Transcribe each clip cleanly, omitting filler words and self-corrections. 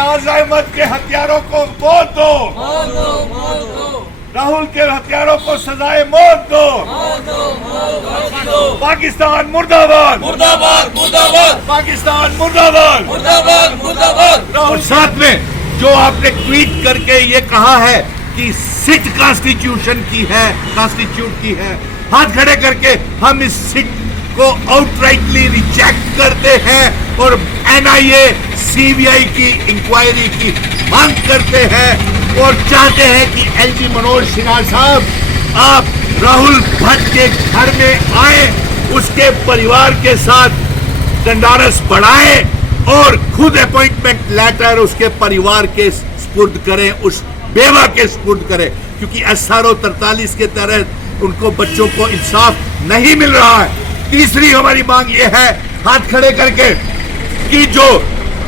रियाज अहमद के हत्यारों को मौत दो, राहुल के हत्यारों को सजाए मौत दो, पाकिस्तान मुर्दाबाद, मुर्दाबाद मुर्दाबाद, पाकिस्तान मुर्दाबाद, मुर्दाबाद मुर्दाबाद। और साथ में जो आपने ट्वीट करके ये कहा है कि सिट कॉन्स्टिट्यूट की है, हाथ खड़े करके हम इस सिट को आउटराइटली रिजेक्ट करते हैं और एनआईए सीबीआई की इंक्वायरी की मांग करते हैं और चाहते हैं कि एलजी मनोज सिन्हा साहब आप राहुल भट्ट के घर में आए, उसके परिवार के साथ ढंढारस बढ़ाएं और खुद अपॉइंटमेंट लेटर उसके परिवार के सुपुर्द करें, उस बेवा के सुपुर्द करें, क्योंकि SRO 43 के तहत उनको बच्चों को इंसाफ नहीं मिल रहा है। तीसरी हमारी मांग यह है, हाथ खड़े करके, कि जो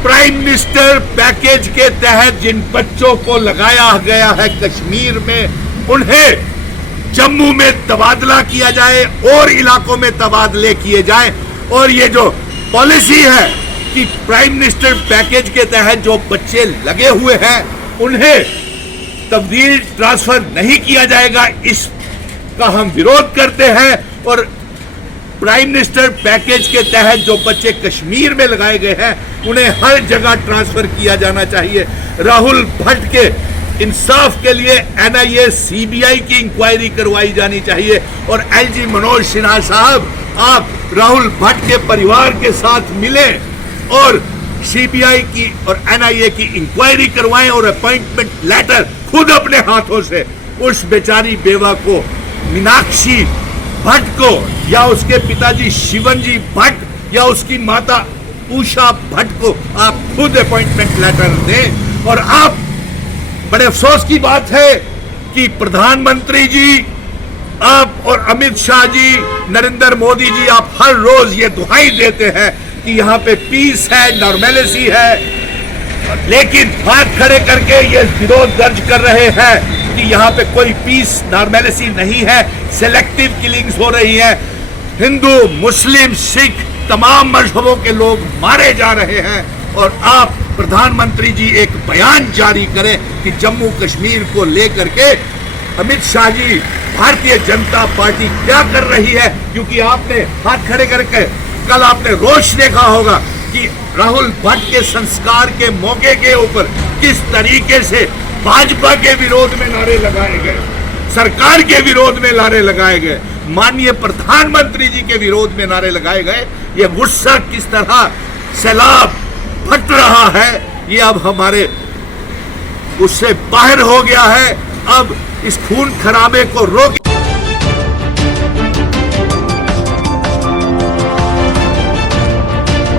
प्राइम मिनिस्टर पैकेज के तहत जिन बच्चों को लगाया गया है कश्मीर में, उन्हें जम्मू में तबादला किया जाए और इलाकों में तबादले किए जाए। और ये जो पॉलिसी है कि प्राइम मिनिस्टर पैकेज के तहत जो बच्चे लगे हुए हैं उन्हें तब्दील ट्रांसफर नहीं किया जाएगा, इसका हम विरोध करते हैं। और प्राइम मिनिस्टर पैकेज के तहत जो बच्चे कश्मीर में लगाए गए हैं उन्हें हर जगह ट्रांसफर किया जाना चाहिए। राहुल भट्ट के इंसाफ के लिए एनआईए सीबीआई की इंक्वायरी करवाई जानी चाहिए और एलजी मनोज सिन्हा साहब आप राहुल भट्ट के परिवार के साथ मिलें और सीबीआई की और एनआईए की इंक्वायरी करवाएं और अपॉइंटमेंट लेटर खुद अपने हाथों से उस बेचारी बेवा को, मीनाक्षी भट्ट को, या उसके पिताजी शिवनजी भट्ट या उसकी माता उषा भट्ट को आप खुद अपॉइंटमेंट लेटर दें। और आप, बड़े अफसोस की बात है कि प्रधानमंत्री जी आप और अमित शाह जी, नरेंद्र मोदी जी, आप हर रोज ये दुहाई देते हैं कि यहाँ पे पीस है, नॉर्मेलिटी है, लेकिन हाथ खड़े करके ये विरोध दर्ज कर रहे हैं कि यहाँ पे कोई पीस नॉर्मेलिटी नहीं है, सेलेक्टिव किलिंग्स हो रही है, हिंदू मुस्लिम सिख तमाम मजहबों के लोग मारे जा रहे हैं। और आप प्रधानमंत्री जी एक बयान जारी करें कि जम्मू कश्मीर को लेकर के अमित शाह जी, भारतीय जनता पार्टी क्या कर रही है, क्योंकि आपने हाथ खड़े करके कल आपने रोष देखा होगा कि राहुल भट्ट के संस्कार के मौके के ऊपर किस तरीके से भाजपा के विरोध में नारे लगाए गए, सरकार के विरोध में नारे लगाए गए, माननीय प्रधानमंत्री जी के विरोध में नारे लगाए गए। ये गुस्सा किस तरह सैलाब फट रहा है, ये अब हमारे उससे बाहर हो गया है। अब इस खून खराबे को रोक